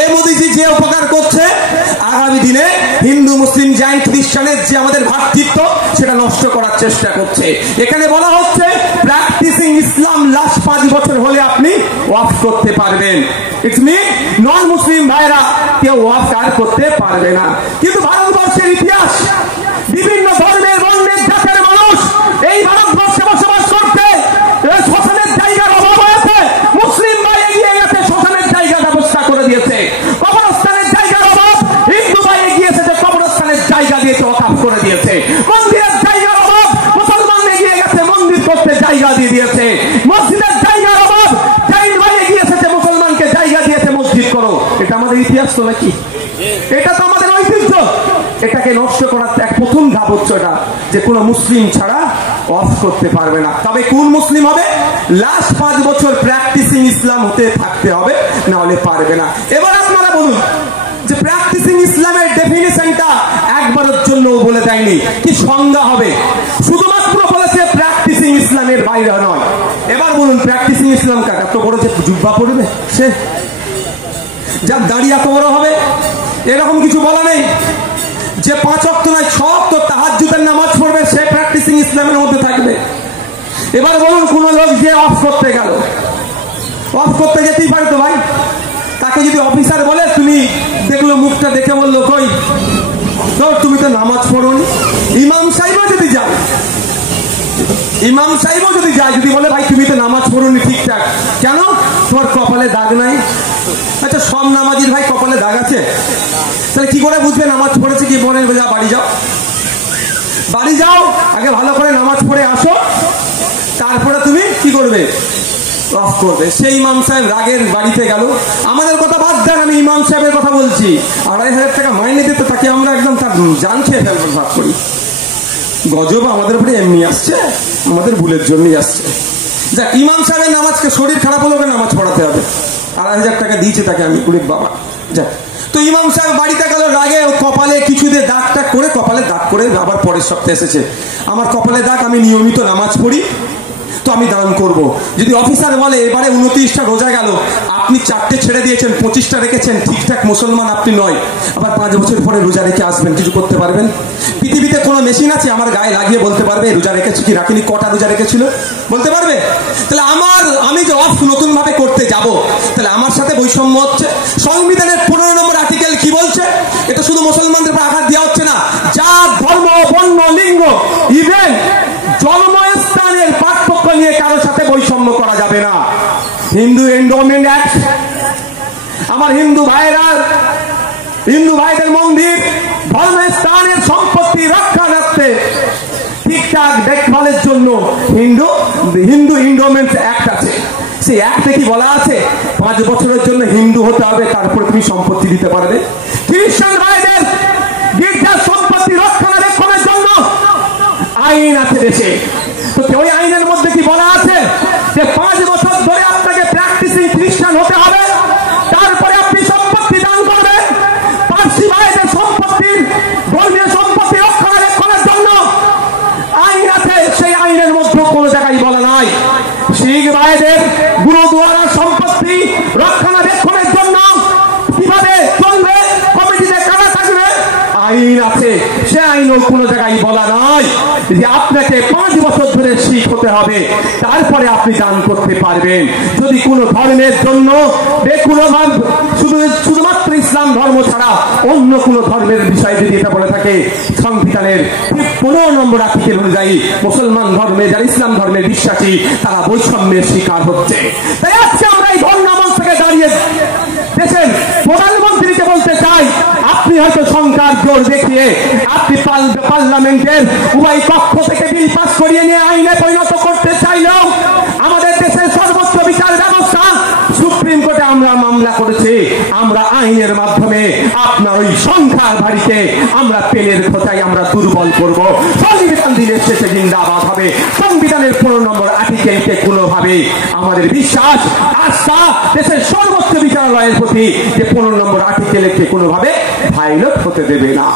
এই মোদিজি যে উপকার করছে, আগামী দিনে হিন্দু মুসলিম জৈন খ্রিস্টানের যে আমাদের ভ্রাতৃত্ব সেটা নষ্ট করার চেষ্টা করছে। এখানে বলা হচ্ছে প্র্যাকটিসিং ইসলাম লাস্ট 5 বছর হলে আপনি ওয়াফ করতে পারবেন। ইটস মিন নন মুসলিম ভাইরা কেউ ওয়াফ আর করতে পারবে না। কিন্তু ভারতবর্ষের ইতিহাস, বিভিন্ন ধর্মের বর্ণের জাতের মানুষ এই ভারতবর্ষে বসবাস করতে শ্মশানের জায়গার অভাব হয়েছে, মুসলিম ভাই এগিয়ে গেছে, শ্মশানের জায়গা ব্যবস্থা করে দিয়েছে। কবরস্থানের জায়গার অভাব, হিন্দু ভাই এগিয়ে এসেছে, কবরস্থানের জায়গা দিয়েছে, ওয়াকফ করে দিয়েছে। মন্দিরের জায়গার অভাব, মুসলমান এগিয়ে গেছে, মন্দির করতে জায়গা দিয়ে দিয়েছে। মসজিদের জায়গার অভাব, জৈন ভাই এগিয়ে এসেছে, মুসলমানকে জায়গা দিয়েছে, মসজিদ করো। এটা আমাদের ইতিহাস তো নাকি? এটা তো আমাদের ঐতিহ্য। এটাকে নষ্ট করার এক প্রথম ধাপ হচ্ছে এটা যে কোনো মুসলিম ছাড়া অফ করতে পারবে না। তবে কোন মুসলিম হবে? লাস্ট 5 বছর প্র্যাকটিসিং ইসলাম হতে থাকতে হবে, না হলে পারবে না। এবার আপনারা বলুন যে প্র্যাকটিসিং ইসলামের ডেফিনিশনটা একবারের জন্য বলে দেয়নি, কি সংজ্ঞা হবে? শুধুমাত্র বলেছে প্র্যাকটিসিং ইসলামের বাইরে নয়। এবার বলুন প্র্যাকটিসিং ইসলাম কাকে? এত বড় যে জুব্বা পড়বে সে, যার দাড়ি এত বড় হবে, এরকম কিছু বলা নেই। যে 5 ওয়াক্ত নয় 6 ওয়াক্ত তাহাজ্জুদের নামাজ পড়বে সে প্র্যাকটিসিং ইসলামের মধ্যে থাকবে। এবার বলুন কোন লোক যে অফ করতে গেল, অফ করতে যেতেই পারে তো ভাই, তাকে যদি অফিসার বলে, তুমি দেখলো মুখটা দেখে বললো কই তো তুমি তো নামাজ পড়োনি, ইমাম সাহেবও যদি যায়, ইমাম সাহেবও যদি যায়, যদি বলে ভাই তুমি তো নামাজ পড়োনি ঠিকঠাক, কেন? তোমার কপালে দাগ নাই। আচ্ছা সব নামাজির ভাই কপালে দাগ আছে, তাহলে কি করে বুঝবে নামাজ পড়েছে কি পড়ে? যা বাড়ি যাও, বাড়ি যাও, আগে ভালো করে নামাজ পড়ে আসো, তারপরে তুমি কি করবে? অফ করবে। সেই ইমাম সাহেব রাগের বাড়িতে গেল, আমাদের কথা বাদ দেন, আমি ইমাম সাহেবের কথা বলছি, 2,500 টাকা মাইনে দিতে তাকে আমরা একদম তার জান খেয়ে ফেলবার ভাব করি। গজব আমাদের উপরে এমনি আসছে, আমাদের ভুলের জন্যই আসছে। যাক, ইমাম সাহেবের নামাজকে শরীর খারাপ হলে নামাজ পড়াতে হবে, 2,500 টাকা দিয়েছে তাকে আমি, কুড়ি বাবা। যাক, তো ইমাম সাহেব বাড়িতে গেল, রাগে কপালে কিছু দিয়ে দাগ টাগ করে, কপালে দাগ করে আবার পরের সপ্তাহে এসেছে, আমার কপালে দাগ, আমি নিয়মিত নামাজ পড়ি তো আমি দান করব। যদি অফিসার বলে এবারে 29টা রোজা গেল, আপনি 4টে ছেড়ে দিয়েছেন, 25টা রেখেছেন, ঠিকঠাক মুসলমান আপনি নয়, আবার 5 বছর পরে রোজা রেখে আসবেন, কিছু করতে পারবেন? পৃথিবীতে কোনো মেশিন আছে আমার গায়ে লাগিয়ে বলতে পারবে রোজা রেখেছি কি রাখিনি, কটা রোজা রেখেছিল বলতে পারবে? তাহলে আমি যে অফ নতুন ভাবে করতে যাব, তাহলে আমার সাথে বৈষম্য হচ্ছে। সংবিধানের 15 নম্বর আর্টিকেল কি বলছে? এটা শুধু মুসলমানদের উপর আঘাত দেওয়া হচ্ছে না, জাত ধর্ম বর্ণ লিঙ্গ ইভেন জন্মস্থানের পার্থক্য নিয়ে কারোর সাথে বৈষম্য করা যাবে না। হিন্দু এন্ডোমেন্ট অ্যাক্ট, আমার হিন্দু ভাইদের মন্দির ধর্মস্থানের সম্পত্তি রক্ষা রাখতে ঠিকঠাক দেখভালের জন্য হিন্দু এন্ডোমেন্ট অ্যাক্ট আছে। সেই অ্যাক্টে কি বলা আছে? 5 বছরের জন্য হিন্দু হতে হবে, তারপরে তুমি সম্পত্তি দিতে পারবে। খ্রিস্টান ভাইদের গির্জার সম্পত্তি রক্ষণাবেক্ষণের জন্য আইন আছে দেশে, তো ওই আইনের মধ্যে কি বলা আছে যে 5 বছর ধরে আপনাকে প্র্যাকটিসিং খ্রিস্টান হতে হবে, তারপরে আপনি সম্পত্তি দান করবেন। পার্সি ভাইদের সম্পত্তির ধর্মীয় সম্পত্তি রক্ষণাবেক্ষণের জন্য আইন আছে, সেই আইনের মধ্যে কোনো জায়গায় বলা নাই। শিখ ভাইদের গুরুদুয়ারার সম্পত্তি রক্ষণাবেক্ষণের জন্য কিভাবে চলবে, কমিটিতে কারা থাকবে, আইন আছে, সে আইনও কোনো জায়গায় বলা নাই যে আপনাকে 5 বছর ধরে শিখ হতে হবে, তারপরে আপনি দান করতে পারবেন। যদি কোনো ধর্মের জন্য শুধুমাত্র ইসলাম ধর্ম ছাড়া অন্য কোনো ধর্মের বিষয় যদি এটা বলে থাকে, সংবিধানের 15 নম্বর আর্টিকেল অনুযায়ী মুসলমান ধর্মে যারা ইসলাম ধর্মে বিশ্বাসী তারা বৈষম্যের শিকার হচ্ছে। তাই আজকে আমরা এই ধর্মমঞ্চ থেকে দাঁড়িয়ে দেশের প্রধানমন্ত্রীকে বলতে চাই, আপনি হয়তো সংখ্যার জোর দেখিয়ে আপনি পার্লামেন্টের উভয় কক্ষ থেকে বিল পাস করিয়ে নিয়ে আইনে পরিণত করতে চাইলেও আমাদের দেশের সর্বোচ্চ বিচার ব্যবস্থা সুপ্রিম কোর্টে আমরা মামলা করেছি, আমরা আইনের মাধ্যমে আপনার ওই সংখ্যার বাড়িতে আমরা পেনের খোঁচাই আমরা দুর্বল করব। সংবিধান দিনের শেষে জিন্দাবাদ হবে। সংবিধানের 15 নম্বর আর্টিকেলকে কোনোভাবে আমাদের বিশ্বাস আস্থা দেশের সর্বোচ্চ বিচারালয়ের প্রতি যে 15 নম্বর আর্টিকেলকে কোনোভাবে ভায়োলেট হতে দেবে না।